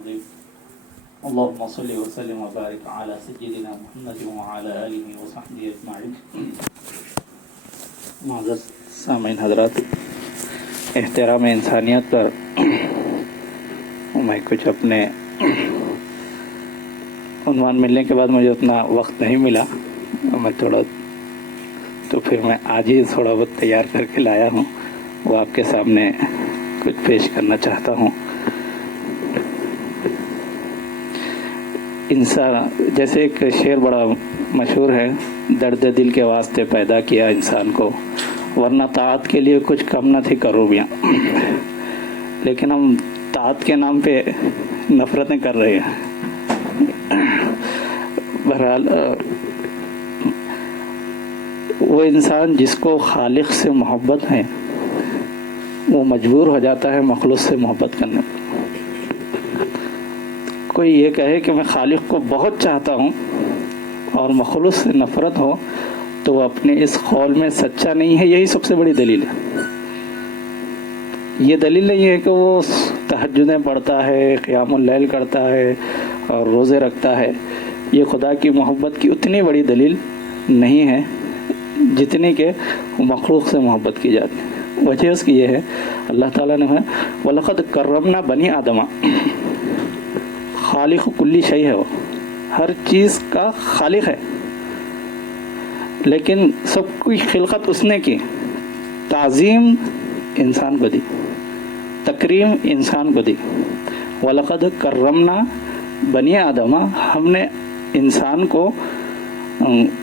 اللهم صل وسلم وبارك على سيدنا محمد وعلى آله وصحبه اجمعین۔ معزز سامعین حضرات، احترام انسانیت پر میں کچھ اپنے عنوان ملنے کے بعد مجھے اتنا وقت نہیں ملا، میں پھر میں آج ہی تھوڑا بہت تیار کر کے لایا ہوں، وہ آپ کے سامنے کچھ پیش کرنا چاہتا ہوں۔ انسان جیسے ایک شعر بڑا مشہور ہے، درد دل کے واسطے پیدا کیا انسان کو، ورنہ طاعت کے لیے کچھ کم نہ تھی کروبیاں، لیکن ہم طاعت کے نام پہ نفرتیں کر رہے ہیں۔ بہرحال وہ انسان جس کو خالق سے محبت ہے وہ مجبور ہو جاتا ہے مخلوق سے محبت کرنے پر۔ کوئی یہ کہے کہ میں خالق کو بہت چاہتا ہوں اور مخلوق سے نفرت ہو تو وہ اپنے اس قول میں سچا نہیں ہے، یہی سب سے بڑی دلیل ہے۔ یہ دلیل نہیں ہے کہ وہ تہجدیں پڑھتا ہے، قیام اللیل کرتا ہے اور روزے رکھتا ہے، یہ خدا کی محبت کی اتنی بڑی دلیل نہیں ہے جتنی کہ مخلوق سے محبت کی جاتی ہے۔ وجہ اس کی یہ ہے، اللہ تعالیٰ نے وَلَقَدْ كَرَّمْنَا بَنِي آدَمَ، خالق کلی شے ہے، وہ ہر چیز کا خالق ہے، لیکن سب کی خلقت اس نے کی، تعظیم انسان کو دی، تکریم انسان کو دی۔ وَلَقَدْ كَرَّمْنَا بَنِي آدَمَ، ہم نے انسان کو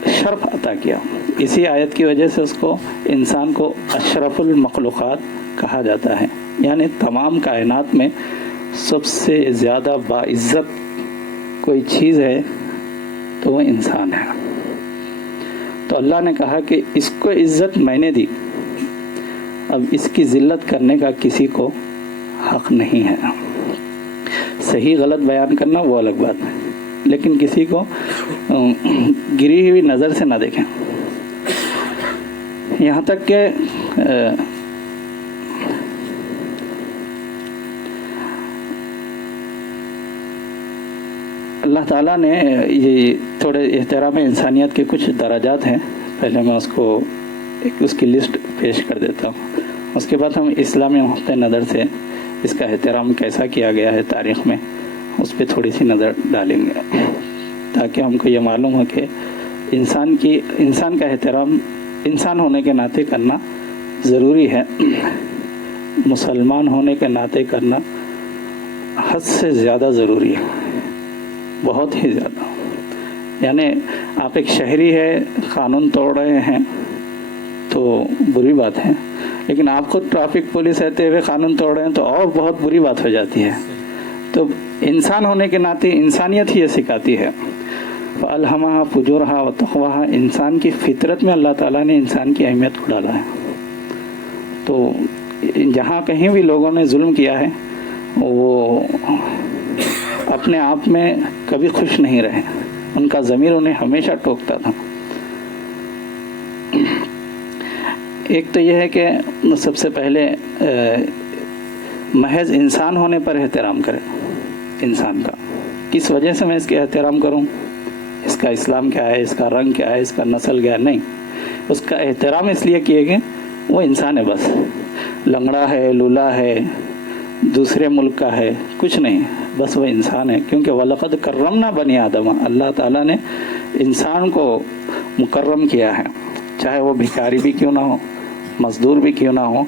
شرف عطا کیا۔ اسی آیت کی وجہ سے اس کو انسان کو اشرف المخلوقات کہا جاتا ہے، یعنی تمام کائنات میں سب سے زیادہ باعزت کوئی چیز ہے تو وہ انسان ہے۔ تو اللہ نے کہا کہ اس کو عزت میں نے دی، اب اس کی ذلت کرنے کا کسی کو حق نہیں ہے۔ صحیح غلط بیان کرنا وہ الگ بات ہے، لیکن کسی کو گری ہوئی نظر سے نہ دیکھیں۔ یہاں تک کہ اللہ تعالیٰ نے یہ تھوڑے احترام انسانیت کے کچھ درجات ہیں، پہلے میں اس کی لسٹ پیش کر دیتا ہوں، اس کے بعد ہم اسلامی نقطۂ نظر سے اس کا احترام کیسا کیا گیا ہے تاریخ میں، اس پہ تھوڑی سی نظر ڈالیں گے تاکہ ہم کو یہ معلوم ہو کہ انسان کا احترام انسان ہونے کے ناطے کرنا ضروری ہے، مسلمان ہونے کے ناطے کرنا حد سے زیادہ ضروری ہے، بہت ہی زیادہ۔ یعنی آپ ایک شہری ہے، قانون توڑ رہے ہیں تو بری بات ہے، لیکن آپ خود ٹریفک پولیس رہتے ہوئے قانون توڑ رہے ہیں تو اور بہت بری بات ہو جاتی ہے۔ تو انسان ہونے کے ناطے انسانیت ہی یہ سکھاتی ہے، فَأَلْهَمَهَا فُجُورَهَا وَتَقْوَاهَا، انسان کی فطرت میں اللہ تعالیٰ نے انسان کی اہمیت کو ڈالا ہے۔ تو جہاں کہیں بھی لوگوں نے ظلم کیا ہے وہ اپنے آپ میں کبھی خوش نہیں رہے، ان کا ضمیر انہیں ہمیشہ ٹوکتا تھا۔ ایک تو یہ ہے کہ سب سے پہلے محض انسان ہونے پر احترام کرے انسان کا۔ کس وجہ سے میں اس کے احترام کروں، اس کا اسلام کیا ہے، اس کا رنگ کیا ہے، اس کا نسل کیا ہے، نہیں، اس کا احترام اس لیے کیے کہ وہ انسان ہے، بس لنگڑا ہے، لولا ہے، دوسرے ملک کا ہے، کچھ نہیں، بس وہ انسان ہے۔ کیونکہ وَلَقَدْ كَرَّمْنَا بَنِي آدَمَ، اللہ تعالیٰ نے انسان کو مکرم کیا ہے، چاہے وہ بھکاری بھی کیوں نہ ہو، مزدور بھی کیوں نہ ہو،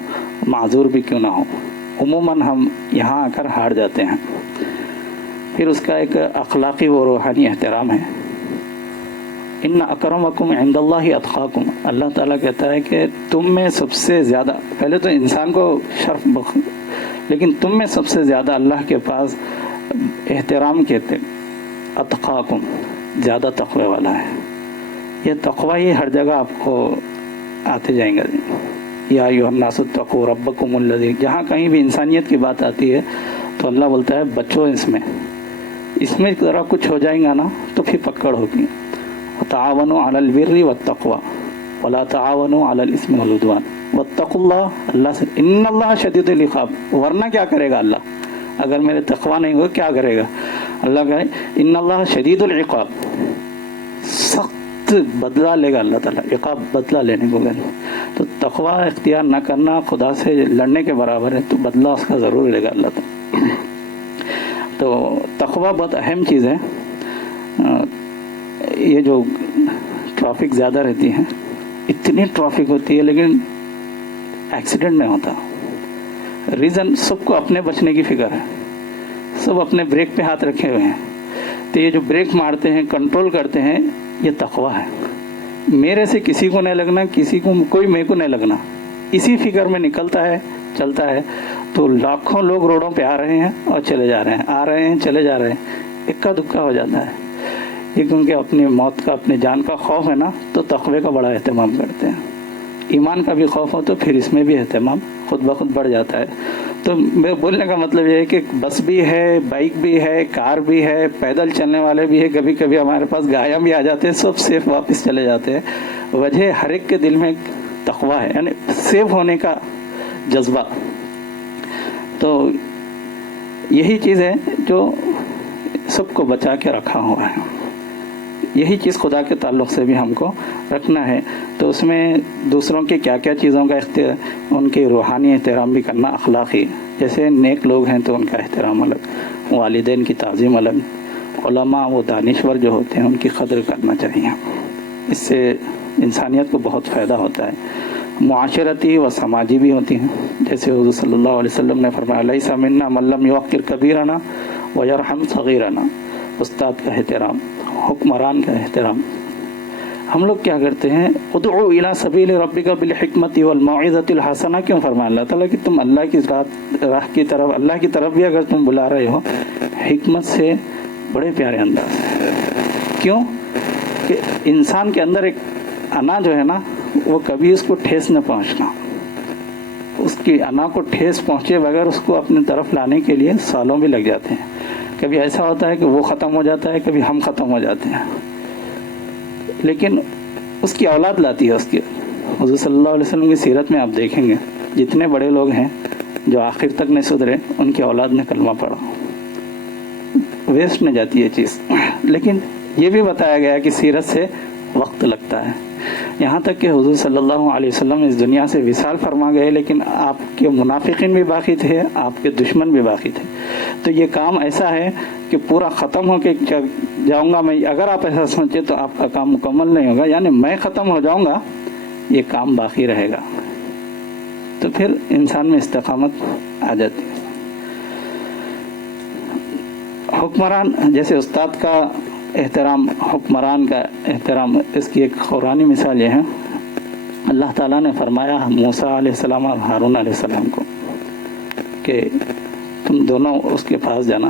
معذور بھی کیوں نہ ہو، عموماً ہم یہاں آ کر ہار جاتے ہیں۔ پھر اس کا ایک اخلاقی و روحانی احترام ہے، ان اکرمکم عند اللہ اتقاکم، اللہ تعالیٰ کہتا ہے کہ تم میں سب سے زیادہ، پہلے تو انسان کو شرف لیکن تم میں سب سے زیادہ اللہ کے پاس احترام کہتے اتقاکم، زیادہ تقوی والا ہے۔ یہ تقوی یہ ہر جگہ آپ کو آتے جائیں گے، یا ایھا الناس اتقوا ربکم الذی، جہاں کہیں بھی انسانیت کی بات آتی ہے تو اللہ بولتا ہے بچو اس میں ذرا کچھ ہو جائیں گا نا تو پھر پکڑ ہوگی۔ وتعاونوا علی البر والتقوی ولا تعاونوا علی الاثم والعدوان واتقوا اللہ، اللہ سے ان اللہ شدید العقاب، ورنہ کیا کرے گا اللہ؟ اگر میرے تقوی نہیں ہوگا کیا کرے گا؟ اللہ کہے ان اللہ شدید العقاب، سخت بدلہ لے گا اللہ تعالیٰ، عقاب بدلہ لینے کو گئے. تو تقوی اختیار نہ کرنا خدا سے لڑنے کے برابر ہے، تو بدلہ اس کا ضرور لے گا اللہ تعالیٰ. تو تقوی بہت اہم چیز ہے. یہ جو ٹرافک زیادہ رہتی ہے، اتنی ٹرافک ہوتی ہے لیکن ایکسیڈنٹ نہیں ہوتا. ریزن سب کو اپنے بچنے کی فکر ہے، سب اپنے بریک پہ ہاتھ رکھے ہوئے ہیں. تو یہ جو بریک مارتے ہیں، کنٹرول کرتے ہیں، یہ تقوی ہے. میرے سے کسی کو نہیں لگنا، کسی کو کوئی میرے کو نہیں لگنا، اسی فکر میں نکلتا ہے، چلتا ہے. تو لاکھوں لوگ روڈوں پہ آ رہے ہیں اور چلے جا رہے ہیں، آ رہے ہیں چلے جا رہے ہیں، اکا دکا ہو جاتا ہے. یہ کیونکہ اپنی موت کا، اپنے جان کا خوف ہے نا، تو تقوی کا بڑا اہتمام کرتے ہیں. ایمان کا بھی خوف ہو تو پھر اس میں بھی اہتمام خود بخود بڑھ جاتا ہے. تو میرے بولنے کا مطلب یہ ہے کہ بس بھی ہے، بائک بھی ہے، کار بھی ہے، پیدل چلنے والے بھی ہے، کبھی کبھی ہمارے پاس گاڑیاں بھی آ جاتے ہیں، سب سیف واپس چلے جاتے ہیں. وجہ ہر ایک کے دل میں تقوی ہے، یعنی سیف ہونے کا جذبہ. تو یہی چیز ہے جو سب کو بچا کے رکھا ہوا ہے. یہی چیز خدا کے تعلق سے بھی ہم کو رکھنا ہے. تو اس میں دوسروں کی کیا کیا چیزوں کا ان کے روحانی احترام بھی کرنا اخلاقی. جیسے نیک لوگ ہیں تو ان کا احترام الگ، والدین کی تعظیم الگ، علماء و دانشور جو ہوتے ہیں ان کی قدر کرنا چاہیے. اس سے انسانیت کو بہت فائدہ ہوتا ہے. معاشرتی و سماجی بھی ہوتی ہیں. جیسے حضور صلی اللہ علیہ وسلم نے فرمایا لیس منا من لم یوقر کبیرنا ویرحم صغیرنا. استاد کا احترام، حکمران کا احترام. ہم لوگ کیا کرتے ہیں؟ ادعو الی سبیل ربک بالحکمت والموعظۃ الحسنہ کیوں فرمایا اللہ تعالیٰ کہ تم اللہ کی راہ کی طرف، اللہ کی طرف بھی اگر تم بلا رہے ہو حکمت سے، بڑے پیارے انداز سے. کیوں کہ انسان کے اندر ایک انا جو ہے نا، وہ کبھی اس کو ٹھیس نہ پہنچنا. اس کی انا کو ٹھیس پہنچے بغیر اس کو اپنی طرف لانے کے لیے سالوں بھی لگ جاتے ہیں. کبھی ایسا ہوتا ہے کہ وہ ختم ہو جاتا ہے، کبھی ہم ختم ہو جاتے ہیں، لیکن اس کی اولاد لاتی ہے. اس کی حضور صلی اللہ علیہ وسلم کی سیرت میں آپ دیکھیں گے جتنے بڑے لوگ ہیں جو آخر تک نہیں سدھرے، ان کی اولاد نے کلمہ پڑھا. ویسٹ نہ جاتی ہے چیز. لیکن یہ بھی بتایا گیا کہ سیرت سے وقت لگتا ہے. یہاں تک کہ حضور صلی اللہ علیہ وسلم اس دنیا سے وصال فرما گئے، لیکن آپ کے منافقین بھی باقی تھے، آپ کے دشمن بھی باقی تھے. تو یہ کام ایسا ہے کہ پورا ختم ہو کے جاؤں گا میں، اگر آپ ایسا سوچیں تو آپ کا کام مکمل نہیں ہوگا. یعنی میں ختم ہو جاؤں گا، یہ کام باقی رہے گا. تو پھر انسان میں استقامت آ جاتی ہے. حکمران، جیسے استاد کا احترام، حکمران کا احترام، اس کی ایک قرآنی مثال یہ ہے. اللہ تعالیٰ نے فرمایا موسیٰ علیہ السلام اور ہارون علیہ السلام کو کہ تم دونوں اس کے پاس جانا،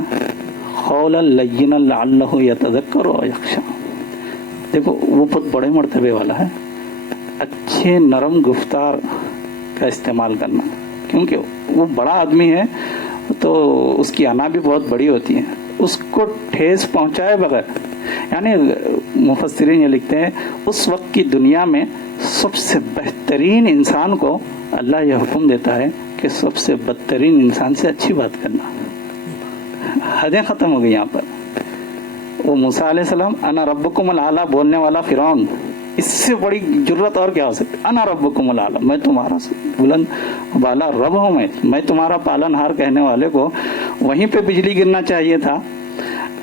قولا لینا لعلہ یتذکر و یخشی. دیکھو وہ بہت بڑے مرتبے والا ہے، اچھے نرم گفتار کا استعمال کرنا، کیونکہ وہ بڑا آدمی ہے تو اس کی انا بھی بہت بڑی ہوتی ہے. اس کو ٹھیس پہنچائے بغیر، یعنی مفسرین یہ لکھتے ہیں اس وقت کی دنیا میں سب سے بہترین انسان کو اللہ یہ حکم دیتا ہے کہ سب سے بدترین انسان سے اچھی بات کرنا. حدیں ختم ہو گئی یہاں پر. وہ موسیٰ علیہ السلام انا ربکم الاعلیٰ بولنے والا فرعون، اس سے بڑی جرت اور کیا ہو سکتی؟ انا ربکم الاعلیٰ، میں تمہارا بلند بالا رب ہوں، میں تمہارا پالن ہار کہنے والے کو وہیں پہ بجلی گرنا چاہیے تھا،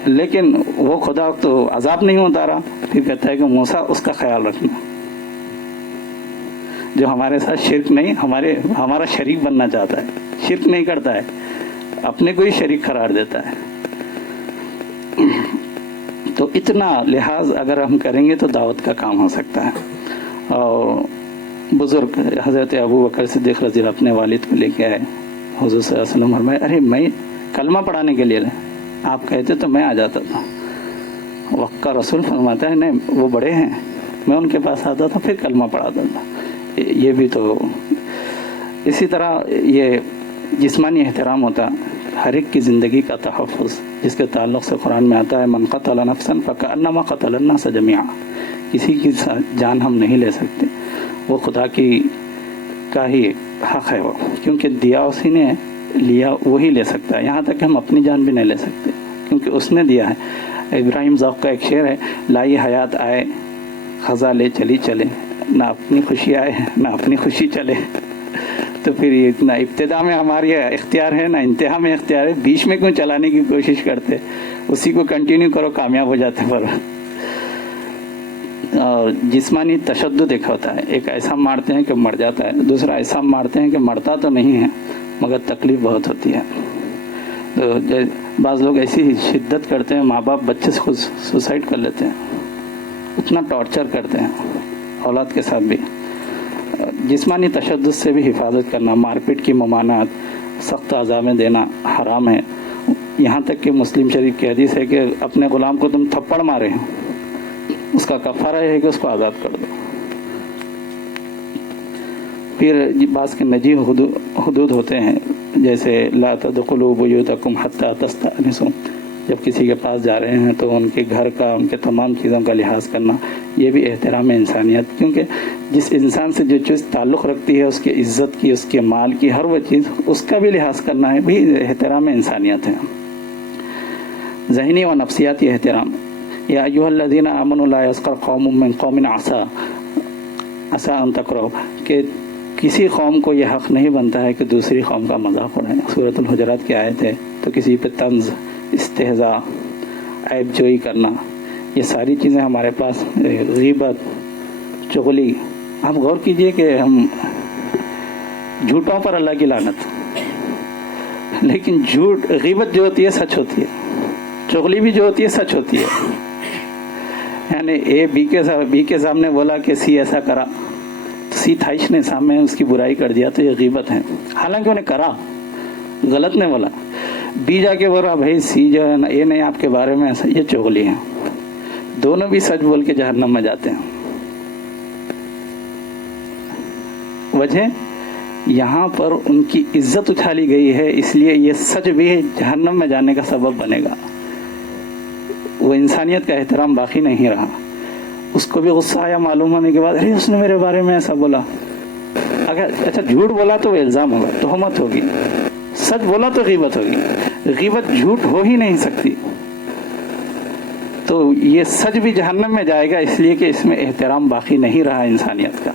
لیکن وہ خدا تو عذاب نہیں اتارا. پھر کہتا ہے کہ موسیٰ اس کا خیال رکھنا، جو ہمارے ساتھ شرک نہیں، ہمارا شریک بننا چاہتا ہے، شرک نہیں کرتا ہے، اپنے کو ہی شریک قرار دیتا ہے. تو اتنا لحاظ اگر ہم کریں گے تو دعوت کا کام ہو سکتا ہے. اور بزرگ حضرت ابو بکر صدیق رضی اللہ اپنے والد کو لے کے آئے، حضور صلی اللہ علیہ وسلم فرمائے ارے میں کلمہ پڑھانے کے لیے آپ کہتے تو میں آ جاتا تھا. وقت کا رسول فرماتا ہے نہیں، وہ بڑے ہیں، میں ان کے پاس آتا تھا پھر کلمہ پڑھاتا تھا. یہ بھی تو اسی طرح یہ جسمانی احترام ہوتا، ہر ایک کی زندگی کا تحفظ، جس کے تعلق سے قرآن میں آتا ہے من قتل نفسا فکأنما قتل الناس جميعا. کسی کی جان ہم نہیں لے سکتے، وہ خدا کی کا ہی حق ہے وہ، کیونکہ دیا اسی نے لیا وہی لے سکتا ہے، یہاں تک کہ ہم اپنی جان بھی نہیں لے سکتے، کیونکہ اس نے دیا ہے۔ ابراہیم ذوق کا ایک شعر ہے، لائی حیات آئے خزاں لے چلی چلے، نہ اپنی خوشی آئے نہ اپنی خوشی چلے۔ تو پھر یہ نہ ابتدا میں ہماری اختیار ہے نہ انتہا میں اختیار ہے، بیچ میں کیوں چلانے کی کوشش کرتے، اسی کو کنٹینیو کرو، کامیاب ہو جاتے پر۔ اور جسمانی تشدد ایک ہوتا ہے، ایک ایسا مارتے ہیں کہ مر جاتا ہے، دوسرا ایسا مارتے ہیں کہ مرتا تو نہیں ہے مگر تکلیف بہت ہوتی ہے۔ تو بعض لوگ ایسی شدت کرتے ہیں، ماں باپ بچے سے خود سوسائڈ کر لیتے ہیں، اتنا ٹارچر کرتے ہیں اولاد کے ساتھ بھی۔ جسمانی تشدد سے بھی حفاظت کرنا، مار پیٹ کی ممانعت، سخت عذابیں دینا حرام ہے، یہاں تک کہ مسلم شریف کی حدیث ہے کہ اپنے غلام کو تم تھپڑ مارے ہو، اس کا کفارہ ہے کہ اس کو آزاد کر دو۔ پھر بعض کے نجی حدود ہوتے ہیں، جیسے لا تدخلوا بیوتکم حتی تستأنسوا، جب کسی کے پاس جا رہے ہیں تو ان کے گھر کا، ان کے تمام چیزوں کا لحاظ کرنا، یہ بھی احترام انسانیت، کیونکہ جس انسان سے جو چیز تعلق رکھتی ہے، اس کی عزت کی، اس کے مال کی، ہر وہ چیز اس کا بھی لحاظ کرنا ہے، بھی احترام انسانیت ہے۔ ذہنی و نفسیاتی احترام، یا ایھا الذین آمنوا لا یسخر قوم من قوم عسى ان تکرہوا، کہ کسی قوم کو یہ حق نہیں بنتا ہے کہ دوسری قوم کا مذاق اڑائے۔ سورۃ الحجرات کی آیت ہے۔ تو کسی پہ طنز، استہزاء، عیب جوئی کرنا، یہ ساری چیزیں ہمارے پاس، غیبت، چغلی، آپ غور کیجئے کہ ہم جھوٹوں پر اللہ کی لعنت، لیکن جھوٹ، غیبت جو ہوتی ہے سچ ہوتی ہے، چغلی بھی جو ہوتی ہے سچ ہوتی ہے۔ یعنی اے بی کے سامنے بولا کہ سی ایسا کرا، سی تھائش نے سامنے اس کی برائی کر دیا، تو یہ غیبت ہے، حالانکہ انہیں کرا، غلط نے بولا۔ بی جا کے بولا بھائی سی جو ہے نا، اے نہیں آپ کے بارے میں ایسا، یہ چغلی ہے۔ دونوں بھی سچ بول کے جہنم میں جاتے ہیں۔ وجہ یہاں پر ان کی عزت اچھالی گئی ہے، اس لیے یہ سچ بھی جہنم میں جانے کا سبب بنے گا۔ وہ انسانیت کا احترام باقی نہیں رہا۔ اس کو بھی غصہ آیا معلوم ہونے کے بعد، ارے اس نے میرے بارے میں ایسا بولا۔ اگر اچھا جھوٹ بولا تو وہ الزام ہوگا، تہمت ہوگی، سچ بولا تو غیبت ہوگی، غیبت جھوٹ ہو ہی نہیں سکتی۔ تو یہ سچ بھی جہنم میں جائے گا، اس لیے کہ اس میں احترام باقی نہیں رہا انسانیت کا،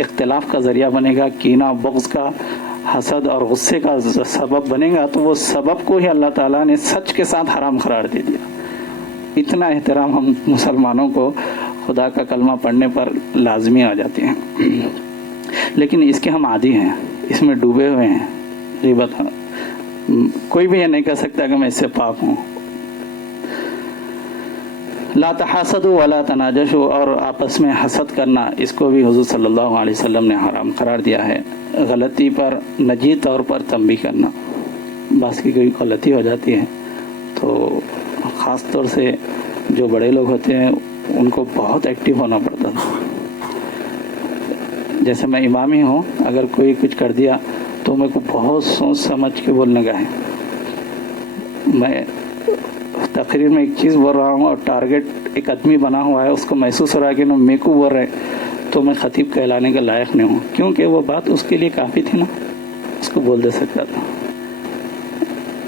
اختلاف کا ذریعہ بنے گا، کینہ، بغض کا، حسد اور غصے کا سبب بنے گا، تو وہ سبب کو ہی اللہ تعالیٰ نے سچ کے ساتھ حرام قرار دے دیا۔ اتنا احترام ہم مسلمانوں کو خدا کا کلمہ پڑھنے پر لازمی آ جاتے ہیں، لیکن اس کے ہم عادی ہیں، اس میں ڈوبے ہوئے ہیں۔ غیبت کوئی بھی یہ نہیں کہہ سکتا کہ میں اس سے پاک ہوں۔ لا تحاسدوا ولا تناجشوا، اور آپس میں حسد کرنا، اس کو بھی حضور صلی اللہ علیہ وسلم نے حرام قرار دیا ہے۔ غلطی پر نجی طور پر تنبیہ کرنا، بعض کی کوئی غلطی ہو جاتی ہے تو خاص طور سے جو بڑے لوگ ہوتے ہیں ان کو بہت ایکٹیو ہونا پڑتا تھا۔ جیسے میں امام ہی ہوں، اگر کوئی کچھ کر دیا تو میرے کو بہت سوچ سمجھ کے بولنے کا ہے۔ میں تقریر میں ایک چیز بول رہا ہوں اور ٹارگٹ ایک آدمی بنا ہوا ہے، اس کو محسوس ہو رہا ہے کہ میرے کو بول رہے، تو میں خطیب کہلانے کا لائق نہیں ہوں، کیونکہ وہ بات اس کے لیے کافی تھی نا، اس کو بول دے سکتا تھا۔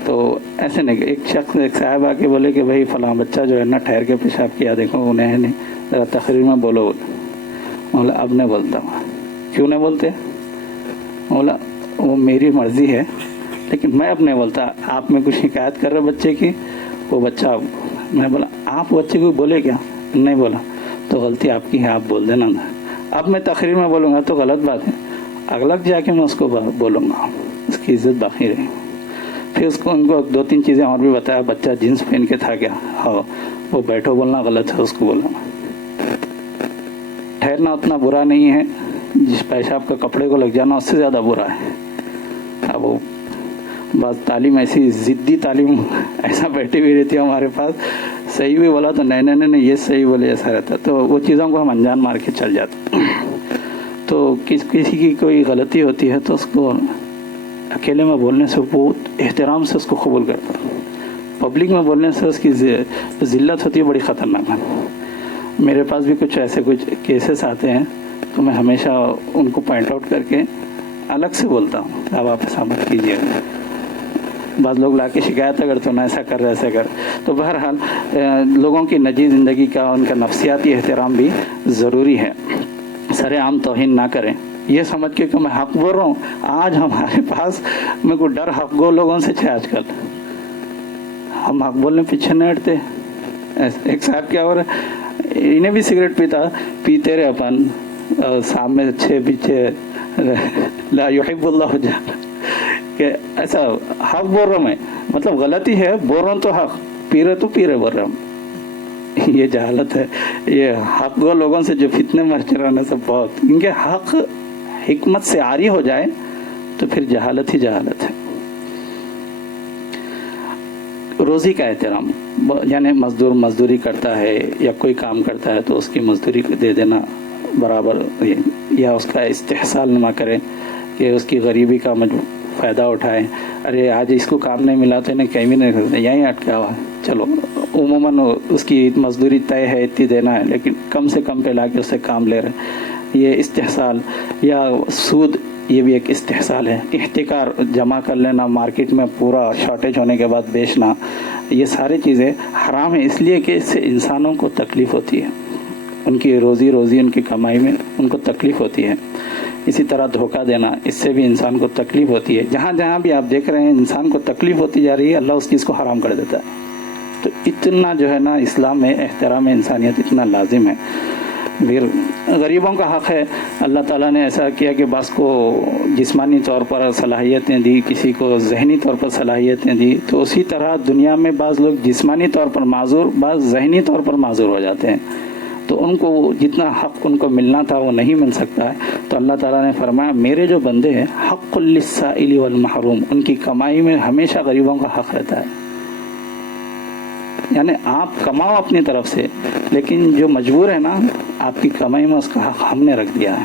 تو ایسے نہیں کہ ایک شخص، ایک صاحب آ کے بولے کہ بھائی فلاں بچہ جو ہے نا ٹھہر کے پیشاب کیا، دیکھو انہیں ہے نہیں، ذرا تقریر میں بولو۔ بولا اب نہیں بولتا ہوں۔ کیوں نہیں بولتے؟ بولا وہ میری مرضی ہے لیکن میں اب نہیں بولتا۔ آپ میں کچھ شکایت کر رہے بچے کی، وہ بچہ، میں بولا آپ بچے کو بولے کیا؟ نہیں بولا تو غلطی آپ کی ہے، آپ بول دینا نا۔ اب میں تقریر میں بولوں گا تو غلط بات ہے، اگلا جا کے میں اس کو بولوں گا، اس کی عزت باقی رہے۔ پھر اس کو ان کو دو تین چیزیں اور بھی بتایا، بچہ جینس پہن کے تھا کیا، ہاں وہ بیٹھو بولنا غلط ہے، اس کو بولنا۔ ٹھہرنا اتنا برا نہیں ہے، جس پیشاب کا کپڑے کو لگ جانا اس سے زیادہ برا ہے۔ اب وہ بعض تعلیم ایسی ضدی تعلیم ایسا بیٹھی ہوئی رہتی ہے ہمارے پاس، صحیح بھی بولا تو نہیں یہ صحیح بولے، ایسا رہتا، تو وہ چیزوں کو ہم انجان مار کے چل جاتے۔ تو کسی کی کوئی غلطی ہوتی ہے تو اس کو اکیلے میں بولنے سے بہت احترام سے اس کو قبول کرتا، پبلک میں بولنے سے اس کی ذلت ہوتی ہے بڑی خطرناک ہے۔ میرے پاس بھی کچھ کیسز آتے ہیں تو میں ہمیشہ ان کو پوائنٹ آؤٹ کر کے الگ سے بولتا ہوں، اب آپ ایسا مت کیجیے، بعض لوگ لا کے شکایت اگر تو نہ ایسا کر رہے ایسا کر. تو بہرحال لوگوں کی نجی زندگی کا ان کا نفسیاتی احترام بھی ضروری ہے. سر عام توہین نہ کریں یہ سمجھ کے کہ میں حق بول رہا ہوں. آج ہمارے پاس میں کو ڈر حق گو لوگوں سے ہے. آج کل ہم حق بولنے پیچھے نہیں ہٹتے. ایک صاحب کیا ہو رہا ہے, انہیں بھی سگریٹ پیتے رہے اپن, سامنے اچھے پیچھے لا یحب اللہ جان کہ ایسا حق بول رہا ہوں میں, مطلب غلطی ہے بول رہا ہوں تو حق, پی رہے بول رہا ہوں. یہ جہالت ہے. یہ حق گو لوگوں سے جو فتنے مچ رہے ہیں سب بہت, ان کے حق حکمت سے عاری ہو جائے تو پھر جہالت ہی جہالت ہے. روزی کا احترام, یعنی مزدور مزدوری کرتا ہے یا کوئی کام کرتا ہے تو اس کی مزدوری دے دینا برابر, یا اس کا استحصال نہ کرے کہ اس کی غریبی کا فائدہ اٹھائے. ارے آج اس کو کام نہیں ملا تو انہیں کہیں بھی نہیں کرتے, یہیں اٹکا ہوا. چلو عموماً اس کی مزدوری طے ہے اتنی دینا ہے, لیکن کم سے کم پہ لا کے اس سے کام لے رہے. یہ استحصال. یا سود, یہ بھی ایک استحصال ہے. احتکار, جمع کر لینا مارکیٹ میں پورا شارٹیج ہونے کے بعد بیچنا, یہ ساری چیزیں حرام ہیں, اس لیے کہ اس سے انسانوں کو تکلیف ہوتی ہے, ان کی روزی ان کی کمائی میں ان کو تکلیف ہوتی ہے. اسی طرح دھوکہ دینا, اس سے بھی انسان کو تکلیف ہوتی ہے. جہاں جہاں بھی آپ دیکھ رہے ہیں انسان کو تکلیف ہوتی جا رہی ہے, اللہ اس چیز کو حرام کر دیتا ہے. تو اتنا جو ہے نا اسلام میں احترام انسانیت اتنا لازم ہے. پھر غریبوں کا حق ہے. اللہ تعالیٰ نے ایسا کیا کہ بعض کو جسمانی طور پر صلاحیتیں دی, کسی کو ذہنی طور پر صلاحیتیں دی. تو اسی طرح دنیا میں بعض لوگ جسمانی طور پر معذور, بعض ذہنی طور پر معذور ہو جاتے ہیں. تو ان کو جتنا حق ان کو ملنا تھا وہ نہیں مل سکتا ہے. تو اللہ تعالیٰ نے فرمایا میرے جو بندے ہیں حق للسائل والمحروم, ان کی کمائی میں ہمیشہ غریبوں کا حق رہتا ہے. یعنی آپ کماؤ اپنی طرف سے, لیکن جو مجبور ہے نا آپ کی کمائی میں اس کا حق ہم نے رکھ دیا ہے.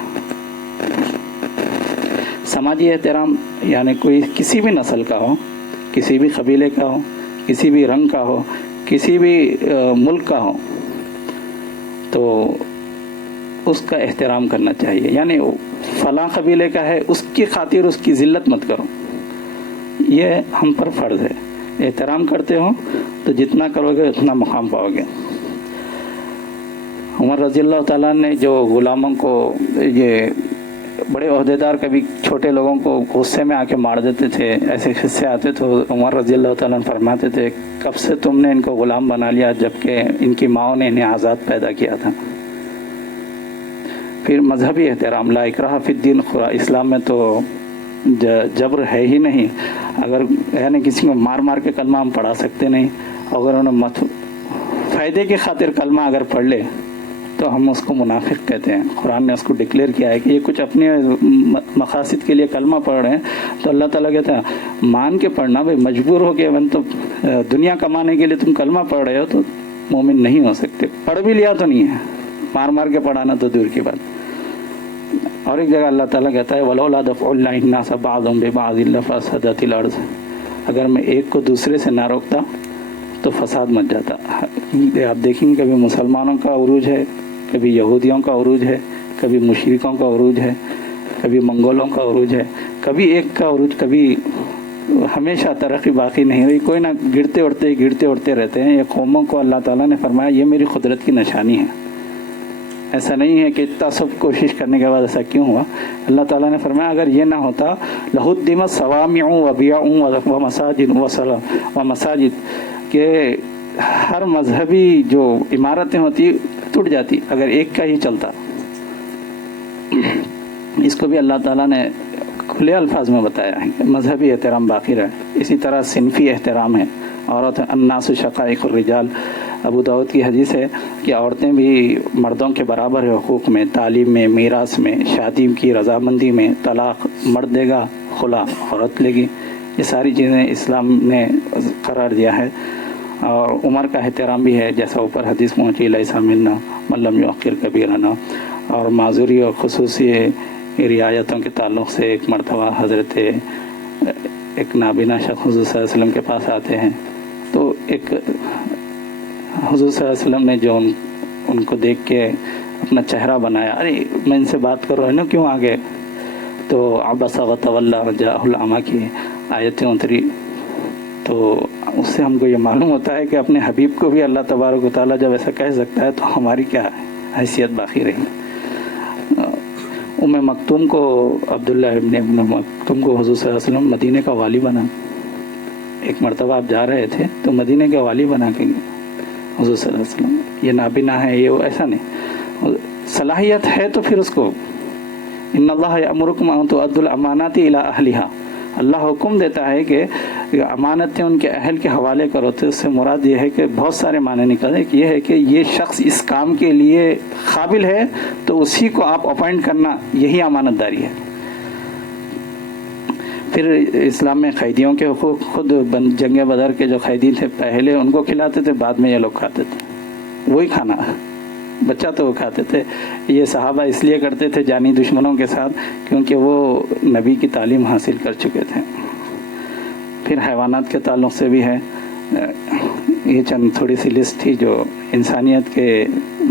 سماجی احترام, یعنی کوئی کسی بھی نسل کا ہو, کسی بھی قبیلے کا ہو, کسی بھی رنگ کا ہو, کسی بھی ملک کا ہو, تو اس کا احترام کرنا چاہیے. یعنی فلاں قبیلے کا ہے اس کی خاطر اس کی ذلت مت کرو, یہ ہم پر فرض ہے. احترام کرتے ہو تو جتنا کرو گے اتنا مقام پاؤ گے. عمر رضی اللہ تعالیٰ نے جو غلاموں کو, یہ بڑے عہدیدار کبھی چھوٹے لوگوں کو غصے میں آ کے مار دیتے تھے, ایسے قصے آتے تو عمر رضی اللہ تعالیٰ فرماتے تھے کب سے تم نے ان کو غلام بنا لیا جبکہ ان کی ماؤں نے انہیں آزاد پیدا کیا تھا. پھر مذہبی احترام, لا اکراہ فی الدین, اسلام میں تو جبر ہے ہی نہیں. اگر یعنی کسی کو مار کے کلمہ ہم پڑھا سکتے نہیں, اگر انہیں فائدے کی خاطر کلمہ اگر پڑھ لے تو ہم اس کو منافق کہتے ہیں. قرآن نے اس کو ڈکلیئر کیا ہے کہ یہ کچھ اپنے مقاصد کے لیے کلمہ پڑھ رہے ہیں, تو اللہ تعالیٰ کہتا ہے مان کے پڑھنا, بھائی مجبور ہو کے تو دنیا کمانے کے لیے تم کلمہ پڑھ رہے ہو تو مومن نہیں ہو سکتے. پڑھ بھی لیا تو نہیں ہے, مار کے پڑھانا تو دور کی بات. اور ایک جگہ اللہ تعالیٰ کہتا ہے وَلَوْلَا دَفْعُ اللَّهِ النَّاسَ بَعْضَهُم بِبَعْضٍ لَفَسَدَتِ الْأَرْضُ, اگر میں ایک کو دوسرے سے نہ روکتا تو فساد مچ جاتا. آپ دیکھیں گے کبھی مسلمانوں کا عروج ہے, کبھی یہودیوں کا عروج ہے, کبھی مشرکوں کا عروج ہے, کبھی منگولوں کا عروج ہے, کبھی ایک کا عروج, کبھی ہمیشہ ترقی باقی نہیں رہی. کوئی نہ گرتے اڑتے رہتے ہیں. یہ قوموں کو اللہ تعالیٰ نے فرمایا یہ میری قدرت کی نشانی ہے. ایسا نہیں ہے کہ اتنا سب کوشش کرنے کے بعد ایسا کیوں ہوا. اللہ تعالیٰ نے فرمایا اگر یہ نہ ہوتا لَهُدِّمَتْ صَوَامِعُ وَبِيَعٌ وَمَسَاجِدُ, کہ ہر مذہبی جو عمارتیں ہوتی ٹوٹ جاتی اگر ایک کا ہی چلتا. اس کو بھی اللہ تعالیٰ نے کھلے الفاظ میں بتایا ہے کہ مذہبی احترام باقی رہے. اسی طرح صنفی احترام ہے. عورت الناس شقائق الرجال, ابو داؤد کی حدیث ہے کہ عورتیں بھی مردوں کے برابر ہے حقوق میں, تعلیم میں, میراث میں, شادی کی رضامندی میں. طلاق مرد دے گا, خلا عورت لے گی. یہ ساری چیزیں اسلام نے قرار دیا ہے. اور عمر کا احترام بھی ہے, جیسا اوپر حدیث پہنچی لیس منا من لم یؤخر کبیرنا. اور معذوری اور خصوصی رعایتوں کے تعلق سے ایک مرتبہ حضرت ایک نابینا شخص حضور صلی اللہ علیہ وسلم کے پاس آتے ہیں, تو ایک حضور صلی اللہ علیہ وسلم نے جو ان کو دیکھ کے اپنا چہرہ بنایا, ارے میں ان سے بات کر رہا ہوں کیوں آگے, تو عبس وتولی جاءہ الاعمی کی آیتیں اتری. تو اس سے ہم کو یہ معلوم ہوتا ہے کہ اپنے حبیب کو بھی اللہ تبارک و تعالیٰ جب ایسا کہہ سکتا ہے تو ہماری کیا حیثیت باقی رہی. ام مکتوم کو عبداللہ ابن مکتوم کو حضور صلی اللہ علیہ وسلم مدینے کا والی بنا. ایک مرتبہ آپ جا رہے تھے تو مدینے کے والی بنا کے گئے حضور صلی اللہ علیہ وسلم. یہ نابینا ہے یہ ایسا نہیں, صلاحیت ہے تو پھر اس کو ان اللہ یأمرکم ان تؤدوا الامانات الی اہلھا, اللہ حکم دیتا ہے کہ امانتیں ان کے اہل کے حوالے کرو. تو اس سے مراد یہ ہے کہ بہت سارے معنی نکلے. یہ ہے کہ یہ شخص اس کام کے لیے قابل ہے تو اسی کو آپ اپوائنٹ کرنا, یہی امانت داری ہے. پھر اسلام میں قیدیوں کے حقوق, خود جنگ بدر کے جو قیدی تھے پہلے ان کو کھلاتے تھے, بعد میں یہ لوگ کھاتے تھے وہی کھانا, بچہ تو وہ کھاتے تھے. یہ صحابہ اس لیے کرتے تھے جانی دشمنوں کے ساتھ کیونکہ وہ نبی کی تعلیم حاصل کر چکے تھے. پھر حیوانات کے تعلق سے بھی ہے. یہ چند تھوڑی سی لسٹ تھی جو انسانیت کے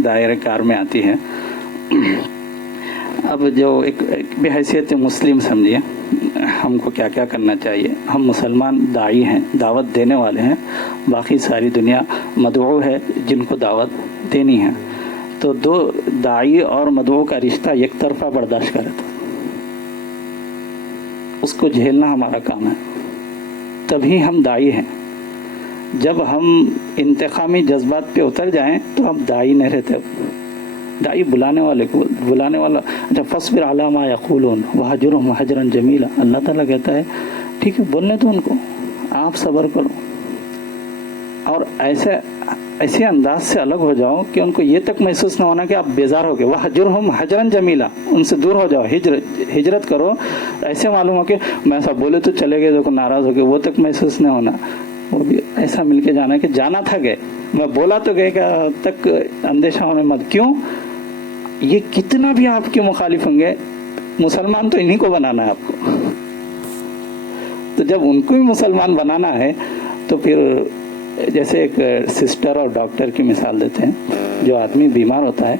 دائرۂ کار میں آتی ہے. اب جو ایک بحیثیت مسلم سمجھیے ہم کو کیا کیا کرنا چاہیے. ہم مسلمان داعی ہیں, دعوت دینے والے ہیں, باقی ساری دنیا مدعو ہے جن کو دعوت دینی ہے. تو دو داعی اور مدعو کا رشتہ یک طرفہ برداشت کرے تو اس کو جھیلنا ہمارا کام ہے, تبھی ہم داعی ہیں. جب ہم انتقامی جذبات پہ اتر جائیں تو ہم داعی نہیں رہتے. داعی بلانے والے کو بلانے والا. اچھا, فاصبر علی ما یقولون وہجرہم ہجرا جمیلا, اللہ تعالیٰ کہتا ہے ٹھیک ہے بولنے تو ان کو, آپ صبر کرو اور ایسے انداز سے الگ ہو جاؤ کہ ان کو یہ تک محسوس نہ ہونا کہ آپ بیزار ہو گئے. وہجرہم ہجرا جمیلا, ان سے دور ہو جاؤ, ہجرت کرو. ایسے معلوم ہو کہ میں ایسا بولے تو چلے گئے تو ناراض ہو گئے, وہ تک محسوس نہیں ہونا. وہ بھی ایسا مل کے جانا کہ جانا تھا گئے, میں بولا تو گئے کہ تک اندیشہ ہونے مت. کیوں؟ یہ کتنا بھی آپ کے مخالف ہوں گے, مسلمان تو انہی کو بنانا ہے آپ کو. تو جب ان کو بھی مسلمان بنانا ہے تو پھر جیسے ایک سسٹر اور ڈاکٹر کی مثال دیتے ہیں. جو آدمی بیمار ہوتا ہے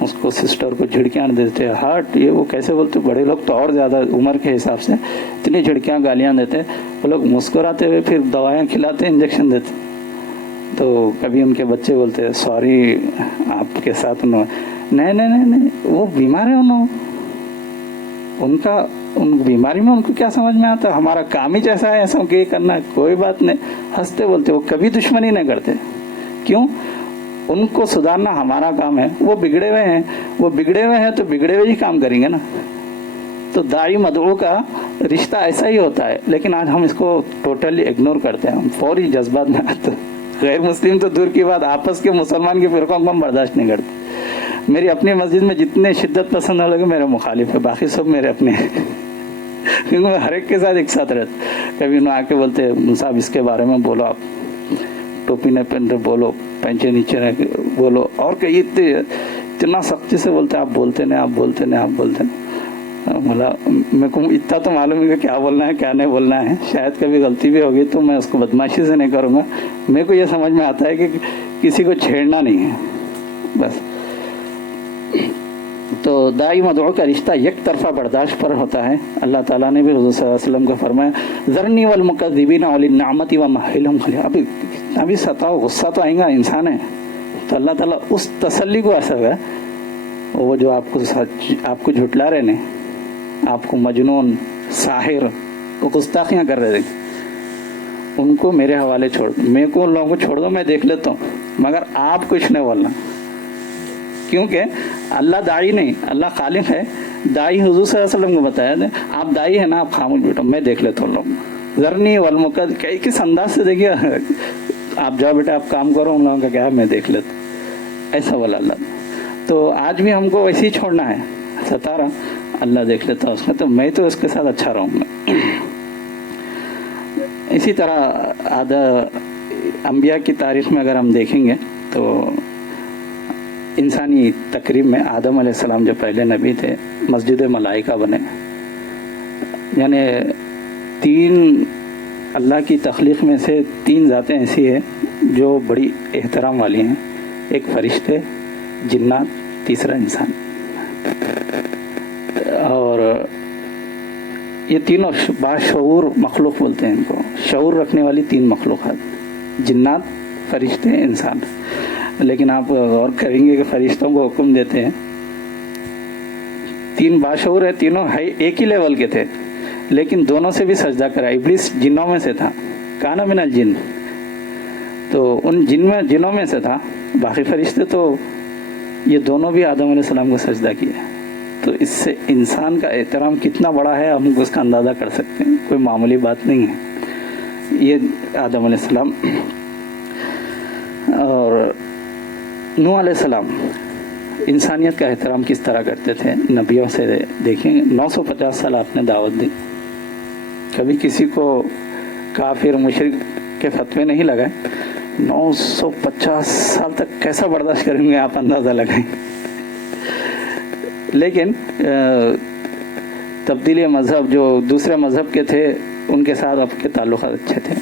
اس کو سسٹر کو جھڑکیاں دیتے ہیں, ہارٹ یہ وہ کیسے بولتے, بڑے لوگ تو اور زیادہ عمر کے حساب سے اتنی جھڑکیاں گالیاں دیتے ہیں. وہ لوگ مسکراتے ہوئے پھر دوائیں کھلاتے ہیں, انجیکشن دیتے. تو کبھی ان کے بچے بولتے ہیں سوری آپ کے ساتھ نہیں وہ بیمار ہے, ان بیماری میں ان کو کیا سمجھ میں آتا, ہمارا کام ہی جیسا ہے ایسا کہ کرنا ہے, کوئی بات نہیں, ہنستے بولتے. وہ کبھی دشمنی نہیں کرتے. کیوں؟ ان کو سدھارنا ہمارا کام ہے. وہ بگڑے ہوئے ہیں تو بگڑے ہوئے ہی کام کریں گے نا. تو داعی مدعو کا رشتہ ایسا ہی ہوتا ہے. لیکن آج ہم اس کو ٹوٹلی اگنور کرتے ہیں, ہم فوری جذبات میں آتے. غیر مسلم تو دور کی بات, آپس کے مسلمان کے فرقوں کو ہم برداشت نہیں کرتے. میری اپنی مسجد میں جتنے شدت پسند لوگ میرے مخالف ہے, باقی سب میرے اپنے ہیں. کیونکہ میں ہر ایک کے ساتھ ایک ساتھ رہتا. کبھی انہوں آ کے بولتے صاحب اس کے بارے میں بولو, آپ ٹوپی نہیں پہنتے بولو, پینچے نیچے رہ کے بولو. اور کہ اتنا سختی سے بولتے آپ بولتے نہیں. ملا میرے کو اتنا تو معلوم ہے کہ کیا بولنا ہے کیا نہیں بولنا ہے. شاید کبھی غلطی بھی ہوگی تو میں اس کو بدماشی سے نہیں کروں گا. میرے کو یہ سمجھ میں آتا ہے کہ کسی کو چھیڑنا نہیں ہے بس. تو داعی مدعو کا رشتہ یک طرفہ برداشت پر ہوتا ہے. اللہ تعالیٰ نے بھی حضور صلی اللہ علیہ وسلم کو فرمایا ذرنی والمکذبین اولی النعمت ومہلہم قلیلا. ابھی ستاؤ, غصہ تو آئیں گا, انسان ہے. تو اللہ تعالیٰ اس تسلی کو ایسا ہے, وہ جو آپ کو جھٹلا رہے نے, آپ کو مجنون ساحر کو گستاخیاں کر رہے تھے, ان کو میرے حوالے چھوڑ دو. میرے کو ان لوگوں کو چھوڑ دو, میں دیکھ لیتا ہوں, مگر آپ کچھ نہیں بولنا. کیونکہ اللہ داعی نہیں, اللہ خالق ہے. داعی حضور صلی اللہ علیہ وسلم کو بتایا تھا آپ داعی ہیں نا, آپ خاموش بیٹھو, میں دیکھ لیتا ہوں لوگ. ذرنی والمقد کس انداز سے دیکھیے, آپ جاؤ بیٹا آپ کام کرو, ان لوگوں کا کیا ہے میں دیکھ لیتا ہوں, ایسا بولا اللہ. تو آج بھی ہم کو ویسے ہی چھوڑنا ہے. ستارہ اللہ دیکھ لیتا اس میں, تو میں تو اس کے ساتھ اچھا رہوں گا. اسی طرح انبیاء کی تاریخ میں اگر ہم دیکھیں گے تو انسانی تقریب میں آدم علیہ السلام جو پہلے نبی تھے مسجد ملائکہ بنے. یعنی 3 اللہ کی تخلیق میں سے 3 ذاتیں ایسی ہیں جو بڑی احترام والی ہیں. ایک فرشتے, جنات, تیسرا انسان. اور یہ تینوں باشعور مخلوق بولتے ہیں ان کو، شعور رکھنے والی تین مخلوقات، جنات، فرشتے، انسان. لیکن آپ غور کریں گے کہ فرشتوں کو حکم دیتے ہیں، تین باشعور ہے، تینوں ایک ہی لیول کے تھے، لیکن دونوں سے بھی سجدہ کرا. ابلیس جنوں میں سے تھا، کانا من الجن، تو ان جنوں میں سے تھا. باقی فرشتے تو یہ دونوں بھی آدم علیہ السلام کو سجدہ کیے. تو اس سے انسان کا احترام کتنا بڑا ہے ہم اس کا اندازہ کر سکتے ہیں، کوئی معمولی بات نہیں ہے. یہ آدم علیہ السلام اور نوح علیہ السلام انسانیت کا احترام کس طرح کرتے تھے. نبیوں سے دیکھیں، 950 سال آپ نے دعوت دی، کبھی کسی کو کافر مشرک کے فتوے نہیں لگائے. 950 سال تک کیسا برداشت کریں گے آپ اندازہ لگائیں. لیکن تبدیلی مذہب، جو دوسرے مذہب کے تھے ان کے ساتھ آپ کے تعلقات اچھے تھے.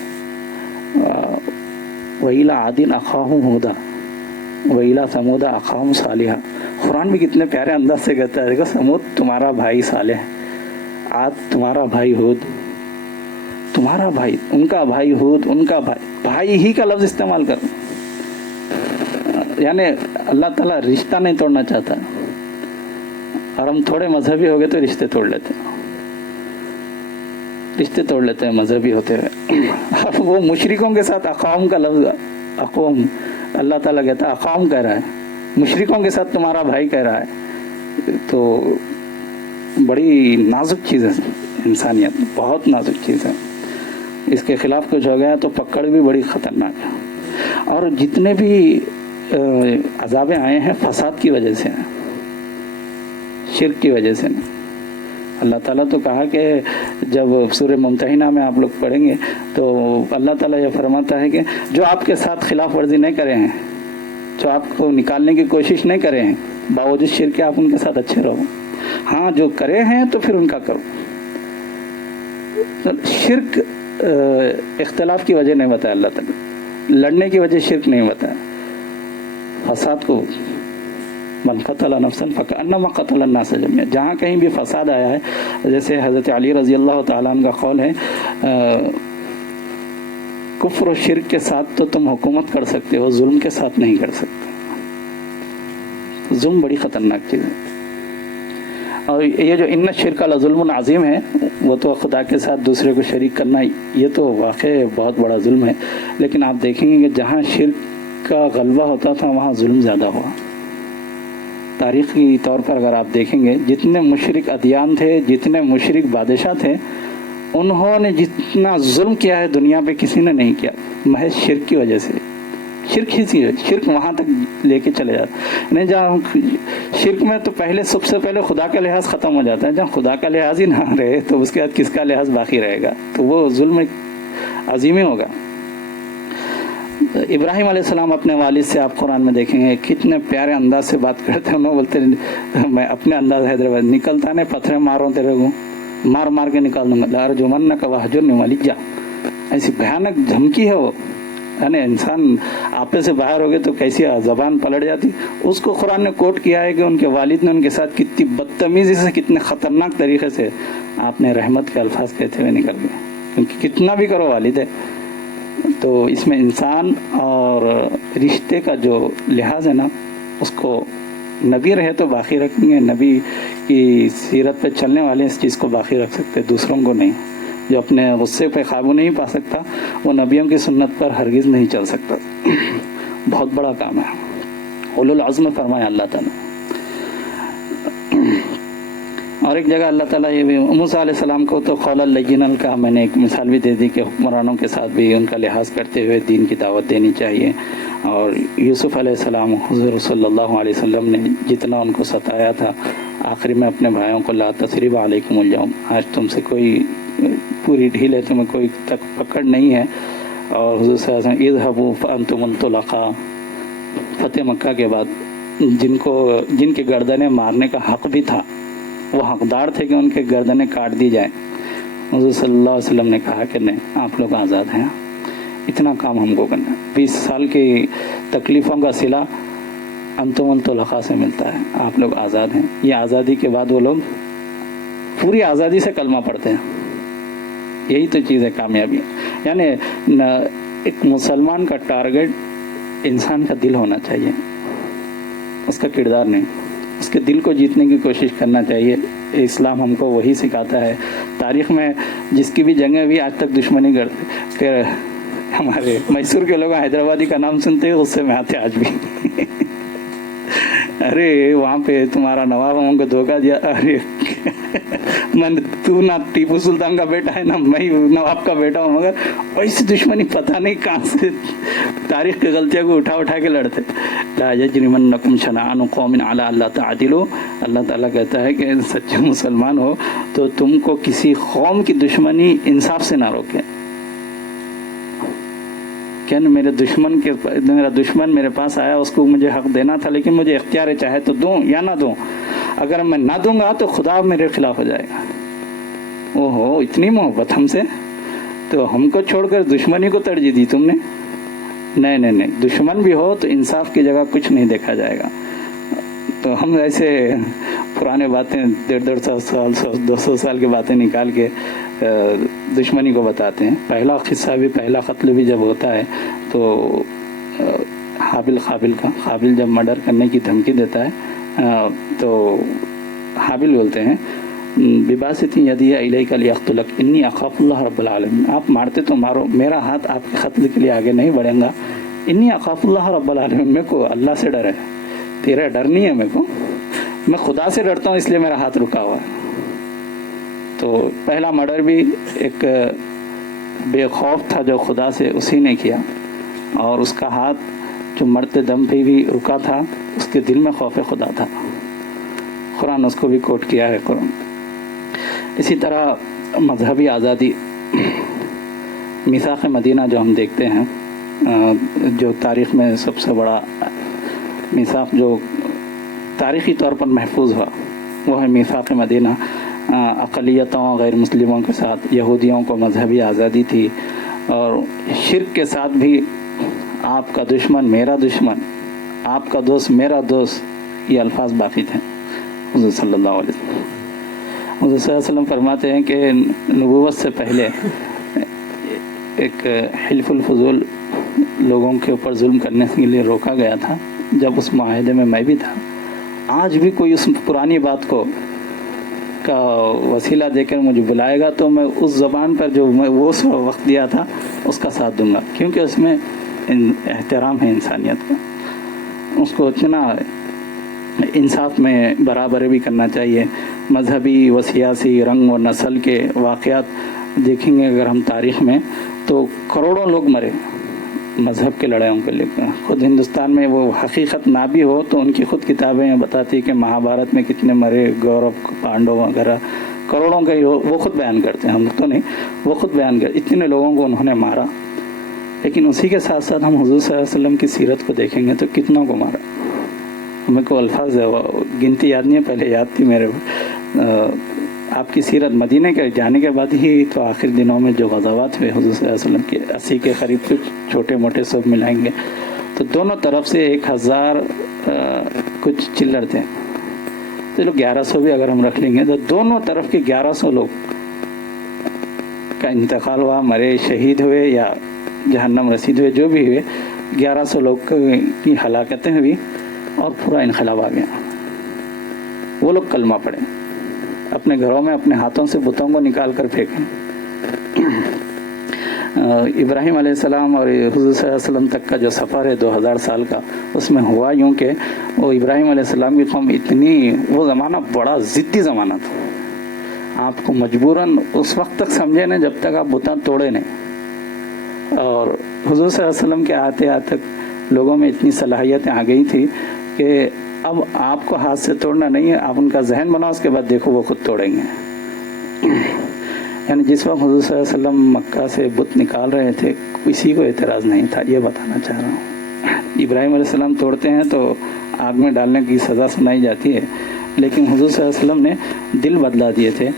وَإِلَىٰ عَادٍ أَخَاهُمْ هُودًا وَإِلَىٰ ثَمُودَ أَخَاهُمْ صَالِحًا. قرآن بھی کتنے پیارے انداز سے کہتا ہے، دیکھو سمود تمہارا بھائی صالح، عاد تمہارا بھائی ہود، تمہارا بھائی، ان کا بھائی ہود، ان کا بھائی ہی کا لفظ استعمال کرو. یعنی اللہ تعالیٰ رشتہ نہیں توڑنا چاہتا، اور ہم تھوڑے مذہبی ہو گئے تو رشتے توڑ لیتے ہیں مذہبی ہوتے ہوئے. اور وہ مشرکوں کے ساتھ اقوام کا لفظ، اقوام اللہ تعالیٰ کہتا ہے، اقوام کہہ رہا ہے، مشرکوں کے ساتھ تمہارا بھائی کہہ رہا ہے. تو بڑی نازک چیز ہے انسانیت، بہت نازک چیز ہے. اس کے خلاف کچھ ہو گیا تو پکڑ بھی بڑی خطرناک ہے. اور جتنے بھی عذابیں آئے ہیں فساد کی وجہ سے ہیں، شرک کی وجہ سے نہیں. اللہ تعالیٰ تو کہا کہ جب سورہ ممتحنہ میں آپ لوگ پڑھیں گے تو اللہ تعالیٰ یہ فرماتا ہے کہ جو آپ کے ساتھ خلاف ورزی نہیں کرے ہیں، جو آپ کو نکالنے کی کوشش نہیں کرے ہیں، باوجود شرک کے آپ ان کے ساتھ اچھے رہو. ہاں جو کرے ہیں تو پھر ان کا کرو. شرک اختلاف کی وجہ نہیں بتایا اللہ تعالیٰ، لڑنے کی وجہ شرک نہیں بتایا. فساد کو من قتل نفسا فکأنما قتل الناس جميعا، جہاں کہیں بھی فساد آیا ہے، جیسے حضرت علی رضی اللہ تعالیٰ عنہ کا قول ہے، کفر و شرک کے ساتھ تو تم حکومت کر سکتے ہو، ظلم کے ساتھ نہیں کر سکتے. ظلم بڑی خطرناک چیز ہے. اور یہ جو ان الشرک لظلم عظیم ہے، وہ تو خدا کے ساتھ دوسرے کو شریک کرنا، یہ تو واقعی بہت بڑا ظلم ہے. لیکن آپ دیکھیں گے کہ جہاں شرک کا غلبہ ہوتا تھا وہاں ظلم زیادہ ہوا. تاریخی طور پر اگر آپ دیکھیں گے، جتنے مشرک ادیان تھے، جتنے مشرک بادشاہ تھے، انہوں نے جتنا ظلم کیا ہے دنیا پہ کسی نے نہیں کیا، محض شرک کی وجہ سے. شرک ہی شرک وہاں تک لے کے چلے جاتا نہیں. جہاں شرک میں تو سب سے پہلے خدا کا لحاظ ختم ہو جاتا ہے. جہاں خدا کا لحاظ ہی نہ رہے تو اس کے بعد کس کا لحاظ باقی رہے گا؟ تو وہ ظلم عظیم ہوگا. ابراہیم علیہ السلام اپنے والد سے آپ قرآن میں دیکھیں گے کتنے پیارے انداز سے بات کرتے ہیں. انہوں بولتے میں اپنے انداز حیدرآباد نکلتا نہیں، پتھریں ماروں تیرے کو، مار مار کے نکال دوں گا، لارجمنک وہجرنی ملجا. ایسی بھیانک دھمکی ہے وہ. یعنی انسان آپے سے باہر ہو گئے تو کیسی زبان پلٹ جاتی. اس کو قرآن نے کوٹ کیا ہے کہ ان کے والد نے ان کے ساتھ کتنی بدتمیزی سے، کتنے خطرناک طریقے سے آپ نے رحمت کے الفاظ کہتے ہوئے نکل گئے. کیونکہ کتنا بھی کرو والد ہے. تو اس میں انسان اور رشتے کا جو لحاظ ہے نا، اس کو نبی رہے تو باقی رکھیں گے. نبی کی سیرت پہ چلنے والے اس چیز کو باقی رکھ سکتے، دوسروں کو نہیں. جو اپنے غصے پہ قابو نہیں پا سکتا وہ نبیوں کی سنت پر ہرگز نہیں چل سکتا. بہت بڑا کام ہے. اولو العزم فرمایا اللہ تعالیٰ. اور ایک جگہ اللہ تعالیٰ یہ بھی موسیٰ علیہ السلام کو تو قولا لینا کا میں نے ایک مثال بھی دے دی کہ حکمرانوں کے ساتھ بھی ان کا لحاظ کرتے ہوئے دین کی دعوت دینی چاہیے. اور یوسف علیہ السلام حضور صلی اللہ علیہ وسلم نے جتنا ان کو ستایا تھا، آخری میں اپنے بھائیوں کو لا تثریب علیکم اليوم، آج تم سے کوئی پوری ڈھیل ہے، تمہیں کوئی تک پکڑ نہیں ہے. اور حضور صلی اللہ علیہ وسلم اذهبوا فانتم الطلقاء، فتح مکہ کے بعد جن کے گردنیں مارنے کا حق بھی تھا، وہ حقدار تھے کہ ان کے گردنیں کاٹ دی جائیں. حضور صلی اللہ علیہ وسلم نے کہا کہ نہیں، آپ لوگ آزاد ہیں، اتنا کام ہم کو کرنا ہے. 20 سال کی تکلیفوں کا صلہ انتم الطلقاء سے ملتا ہے، آپ لوگ آزاد ہیں. یہ آزادی کے بعد وہ لوگ پوری آزادی سے کلمہ پڑھتے ہیں. یہی تو چیز ہے کامیابی. یعنی ایک مسلمان کا ٹارگٹ انسان کا دل ہونا چاہیے, اس کا کردار نہیں. اس کے دل کو جیتنے کی کوشش کرنا چاہیے. اسلام ہم کو وہی سکھاتا ہے. تاریخ میں جس کی بھی جنگیں بھی آج تک دشمنی کرتے, ہمارے میسور کے لوگ حیدرآبادی کا نام سنتے غصے میں آتے آج بھی. ارے وہاں پہ تمہارا نواب ہم کو دھوکہ دیا. ارے تو نہ ٹیپو سلطان کا بیٹا ہے نہ میں نواب کا بیٹا ہوں, مگر ویسی دشمنی پتہ نہیں کہاں سے تاریخ کی غلطیوں کو اٹھا کے لڑتے. لا یجرمنکم شنآن قوم علی الا تعدلوا. اللہ تعالیٰ کہتا ہے کہ سچے مسلمان ہو تو تم کو کسی قوم کی دشمنی انصاف سے نہ روکے. کہ میرا دشمن میرے پاس آیا, اس کو مجھے حق دینا تھا, لیکن مجھے اختیار ہے, چاہے تو دوں یا نہ دوں. اگر میں نہ دوں گا تو خدا میرے خلاف ہو جائے گا. اوہو اتنی محبت ہم سے, تو ہم کو چھوڑ کر دشمنی کو ترجیح دی تم نے. نہیں, دشمن بھی ہو تو انصاف کی جگہ کچھ نہیں دیکھا جائے گا. تو ہم ایسے پرانے باتیں 150 سال 200 سال کی باتیں نکال کے دشمنی کو بتاتے ہیں. پہلا قصہ بھی, پہلا قتل بھی جب ہوتا ہے تو حابل جب مرڈر کرنے کی دھمکی دیتا ہے تو حابل بولتے ہیں بباسط یدی الیک لیقتلک انی اخاف اللہ رب العالمین. آپ مارتے تو مارو, میرا ہاتھ آپ کے قتل کے لیے آگے نہیں بڑھے گا. انی اخاف اللہ رب العالمین, میرے کو اللہ سے ڈر ہے, تیرا ڈر نہیں ہے میرے کو, میں خدا سے ڈرتا ہوں, اس لیے میرا ہاتھ رکا ہوا ہے. تو پہلا مرڈر بھی ایک بے خوف تھا جو خدا سے, اسی نے کیا, اور اس کا ہاتھ جو مرتے دم پہ بھی رکا تھا, اس کے دل میں خوف خدا تھا. قرآن اس کو بھی کوٹ کیا ہے قرآن. اسی طرح مذہبی آزادی, میثاق مدینہ جو ہم دیکھتے ہیں, جو تاریخ میں سب سے بڑا میثاق جو تاریخی طور پر محفوظ ہوا, وہ ہے میثاق مدینہ. اقلیتوں غیر مسلموں کے ساتھ یہودیوں کو مذہبی آزادی تھی, اور شرک کے ساتھ بھی آپ کا دشمن میرا دشمن, آپ کا دوست میرا دوست, یہ الفاظ باقی تھے. حضور صلی اللہ علیہ وسلم حضور صلی اللہ علیہ وسلم فرماتے ہیں کہ نبوت سے پہلے ایک حلف الفضول لوگوں کے اوپر ظلم کرنے کے لیے روکا گیا تھا, جب اس معاہدے میں میں بھی تھا. آج بھی کوئی اس پرانی بات کو کا وسیلہ دے کر مجھے بلائے گا تو میں اس زبان پر جو میں وہ وقت دیا تھا اس کا ساتھ دوں گا, کیونکہ اس میں احترام ہے انسانیت کا. اس کو اتنا انصاف میں برابر بھی کرنا چاہیے. مذہبی و سیاسی رنگ و نسل کے واقعات دیکھیں گے اگر ہم تاریخ میں, تو کروڑوں لوگ مرے مذہب کے لڑائیوں کے لے کر. خود ہندوستان میں وہ حقیقت نہ بھی ہو تو ان کی خود کتابیں بتاتی کہ مہابھارت میں کتنے مرے, گورو پانڈو وغیرہ کروڑوں کے وہ خود بیان کرتے ہیں, ہم تو نہیں, وہ خود بیان کرتے اتنے لوگوں کو انہوں نے مارا. لیکن اسی کے ساتھ ساتھ ہم حضور صلی اللہ علیہ وسلم کی سیرت کو دیکھیں گے تو کتنوں کو مارا. ہمیں کو الفاظ گنتی یاد نہیں ہے, پہلے یاد تھی میرے. آپ کی سیرت مدینہ کے جانے کے بعد ہی تو آخر دنوں میں جو غزوات ہوئے حضور صلی اللہ علیہ وسلم کے 80 کے قریب, کچھ چھوٹے موٹے سب ملائیں گے تو دونوں طرف سے 1000 کچھ چلر تھے. چلو 1100 بھی اگر ہم رکھ لیں گے تو دونوں طرف کے 1100 لوگ کا انتقال ہوا, مرے, شہید ہوئے یا جہنم رسید ہوئے, جو بھی ہوئے. 1100 لوگ کی ہلاکتیں ہوئی اور پورا انقلاب آ گیا. وہ لوگ کلمہ پڑھے, اپنے گھروں میں اپنے ہاتھوں سے بتوں کو نکال کر پھینکیں. ابراہیم علیہ السلام اور حضور صلی اللہ علیہ وسلم تک کا جو سفر ہے 2000 سال کا, اس میں ہوا یوں کہ وہ ابراہیم علیہ السلام کی قوم اتنی, وہ زمانہ بڑا ضدی زمانہ تھا. آپ کو مجبوراً اس وقت تک سمجھے نہیں جب تک آپ بتاں توڑے نہیں. اور حضور صلی اللہ علیہ وسلم کے آتے آتے لوگوں میں اتنی صلاحیتیں آ گئی تھی کہ اب آپ کو ہاتھ سے توڑنا نہیں ہے, آپ ان کا ذہن بناؤ, اس کے بعد دیکھو وہ خود توڑیں گے. یعنی جس وقت حضور صلی اللہ علیہ وسلم مکہ سے بت نکال رہے تھے کسی کو اعتراض نہیں تھا, یہ بتانا چاہ رہا ہوں. ابراہیم علیہ السلام توڑتے ہیں تو آگ میں ڈالنے کی سزا سنائی جاتی ہے, لیکن حضور صلی اللہ علیہ وسلم نے دل بدلا دیے تھے.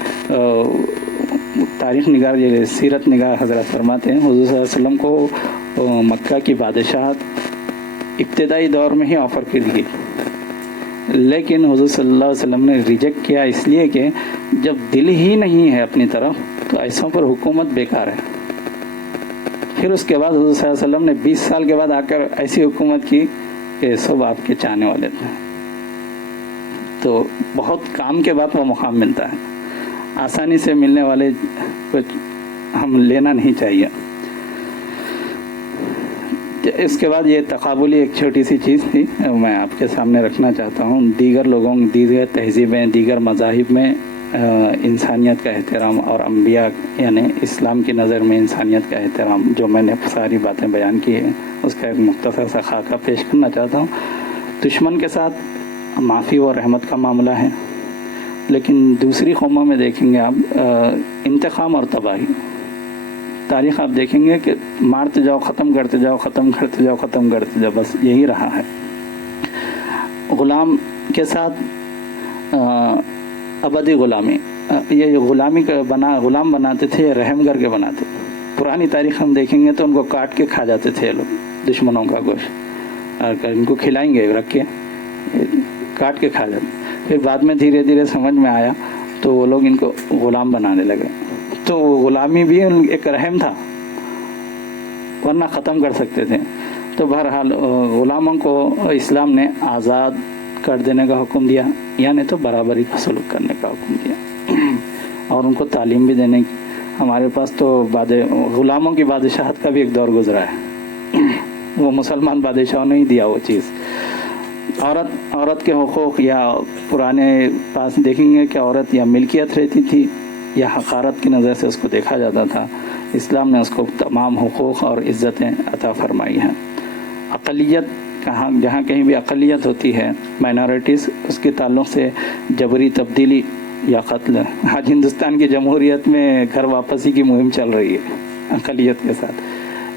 تاریخ نگار یہ سیرت نگار حضرت فرماتے ہیں حضور صلی اللہ علیہ وسلم کو مکہ کی بادشاہت ابتدائی دور میں ہی آفر کی گئی, لیکن حضور صلی اللہ علیہ وسلم نے ریجیکٹ کیا, اس لیے کہ جب دل ہی نہیں ہے اپنی طرف تو ایسوں پر حکومت بیکار ہے. پھر اس کے بعد حضور صلی اللہ علیہ وسلم نے 20 سال کے بعد آ کر ایسی حکومت کی کہ سب آپ کے چاہنے والے تھے. تو بہت کام کے بعد وہ مقام ملتا ہے. آسانی سے ملنے والے کچھ ہم لینا نہیں چاہیے. اس کے بعد یہ تقابلی ایک چھوٹی سی چیز تھی میں آپ کے سامنے رکھنا چاہتا ہوں. دیگر لوگوں دیگر تہذیبیں دیگر مذاہب میں انسانیت کا احترام اور انبیاء یعنی اسلام کی نظر میں انسانیت کا احترام جو میں نے ساری باتیں بیان کی ہیں اس کا ایک مختصر سا خاکہ پیش کرنا چاہتا ہوں. دشمن کے ساتھ معافی و رحمت کا معاملہ ہے لیکن دوسری قوموں میں دیکھیں گے آپ انتقام اور تباہی. تاریخ آپ دیکھیں گے کہ مارتے جاؤ ختم کرتے جاؤ ختم کرتے جاؤ ختم کرتے جاؤ بس یہی رہا ہے. غلام کے ساتھ ابدی غلامی یہ غلامی کا غلام بناتے تھے یا رحم کر کے بناتے. پرانی تاریخ ہم دیکھیں گے تو ان کو کاٹ کے کھا جاتے تھے لوگ دشمنوں کا گوشت اور ان کو کھلائیں گے رکھ کے کاٹ کے کھا جاتے. پھر بعد میں دھیرے دھیرے سمجھ میں آیا تو وہ لوگ ان کو غلام بنانے لگے. تو غلامی بھی ایک رحم تھا ورنہ ختم کر سکتے تھے. تو بہرحال غلاموں کو اسلام نے آزاد کر دینے کا حکم دیا یعنی تو برابری کا سلوک کرنے کا حکم دیا اور ان کو تعلیم بھی دینے کی. ہمارے پاس تو غلاموں کی بادشاہت کا بھی ایک دور گزرا ہے. وہ مسلمان بادشاہوں نے ہی دیا وہ چیز. عورت کے حقوق یا پرانے پاس دیکھیں گے کہ عورت یا ملکیت رہتی تھی یا حقارت کی نظر سے اس کو دیکھا جاتا تھا. اسلام نے اس کو تمام حقوق اور عزتیں عطا فرمائی ہیں. اقلیت جہاں کہیں بھی اقلیت ہوتی ہے مائنورٹیز اس کے تعلق سے جبری تبدیلی یا قتل. آج ہندوستان کی جمہوریت میں گھر واپسی کی مہم چل رہی ہے اقلیت کے ساتھ.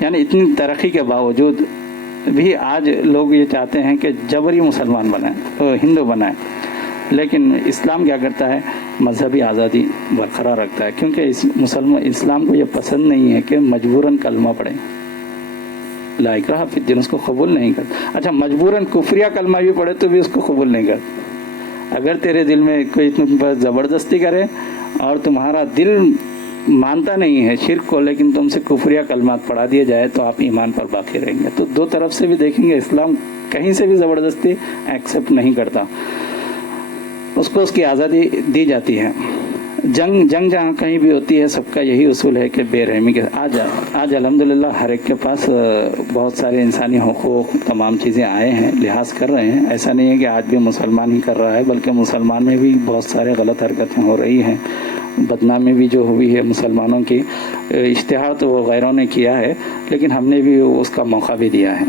یعنی اتنی ترقی کے باوجود بھی آج لوگ یہ چاہتے ہیں کہ جبری مسلمان بنائیں ہندو بنائیں. لیکن اسلام کیا کرتا ہے مذہبی آزادی برقرار رکھتا ہے کیونکہ اسلام کو یہ پسند نہیں ہے کہ مجبوراً کلمہ پڑھیں. لا اکراہ فی الدین اس کو قبول نہیں کرتا. اچھا مجبوراً کفریہ کلمہ بھی پڑھے تو بھی اس کو قبول نہیں کرتا. اگر تیرے دل میں کوئی تم پر زبردستی کرے اور تمہارا دل مانتا نہیں ہے شرک کو لیکن تم سے کفریہ کلمات پڑھا دیے جائے تو آپ ایمان پر باقی رہیں گے. تو دو طرف سے بھی دیکھیں گے اسلام کہیں سے بھی زبردستی ایکسیپٹ نہیں کرتا. اس کو اس کی آزادی دی جاتی ہے. جنگ جہاں کہیں بھی ہوتی ہے سب کا یہی اصول ہے کہ بے رحمی کے آج الحمدللہ ہر ایک کے پاس بہت سارے انسانی حقوق تمام چیزیں آئے ہیں لحاظ کر رہے ہیں. ایسا نہیں ہے کہ آج بھی مسلمان ہی کر رہا ہے بلکہ مسلمان میں بھی بہت سارے غلط حرکتیں ہو رہی ہیں. بدنامی بھی جو ہوئی ہے مسلمانوں کی اشتہار تو وہ غیروں نے کیا ہے لیکن ہم نے بھی اس کا موقع بھی دیا ہے.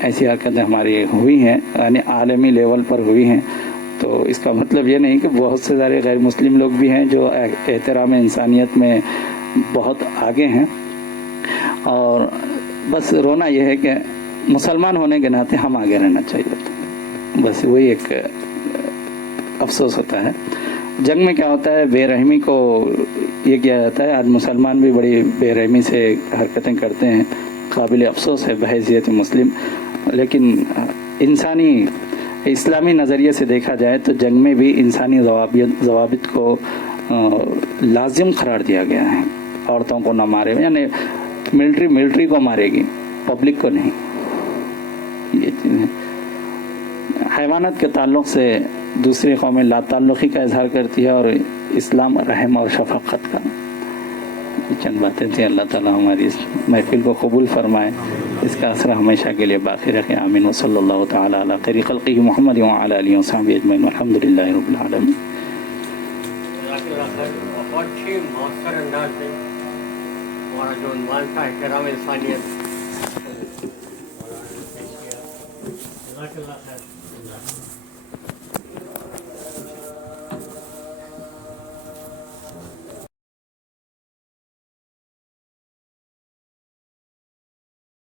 ایسی حرکتیں ہماری ہوئی ہیں یعنی عالمی لیول پر ہوئی ہیں. تو اس کا مطلب یہ نہیں کہ بہت سے سارے غیر مسلم لوگ بھی ہیں جو احترام انسانیت میں بہت آگے ہیں. اور بس رونا یہ ہے کہ مسلمان ہونے کے ناطے ہم آگے رہنا چاہیے. بس وہی ایک افسوس ہوتا ہے. جنگ میں کیا ہوتا ہے بے رحمی کو یہ کیا جاتا ہے. آج مسلمان بھی بڑی بے رحمی سے حرکتیں کرتے ہیں. قابل افسوس ہے بحیثیت مسلم. لیکن اسلامی نظریے سے دیکھا جائے تو جنگ میں بھی انسانی ضوابط کو لازم قرار دیا گیا ہے. عورتوں کو نہ مارے یعنی ملٹری کو مارے گی پبلک کو نہیں. یہ چیزیں حیوانات کے تعلق سے دوسری قومیں لا تعلقی کا اظہار کرتی ہے اور اسلام رحم اور شفقت کا. چند باتیں تھیں. اللہ تعالیٰ ہماری اس محفل کو قبول فرمائے اس کا اثر ہمیشہ کے لیے باقی رکھے. آمین. وصلی اللہ تعالیٰ علی خیر خلقہ محمد وعلی آلہ وصحبہ اجمعین والحمد للہ رب العالمین. بہت ہی مؤثر انداز میں ہمارا جو عنوان تھا احترام انسانیت.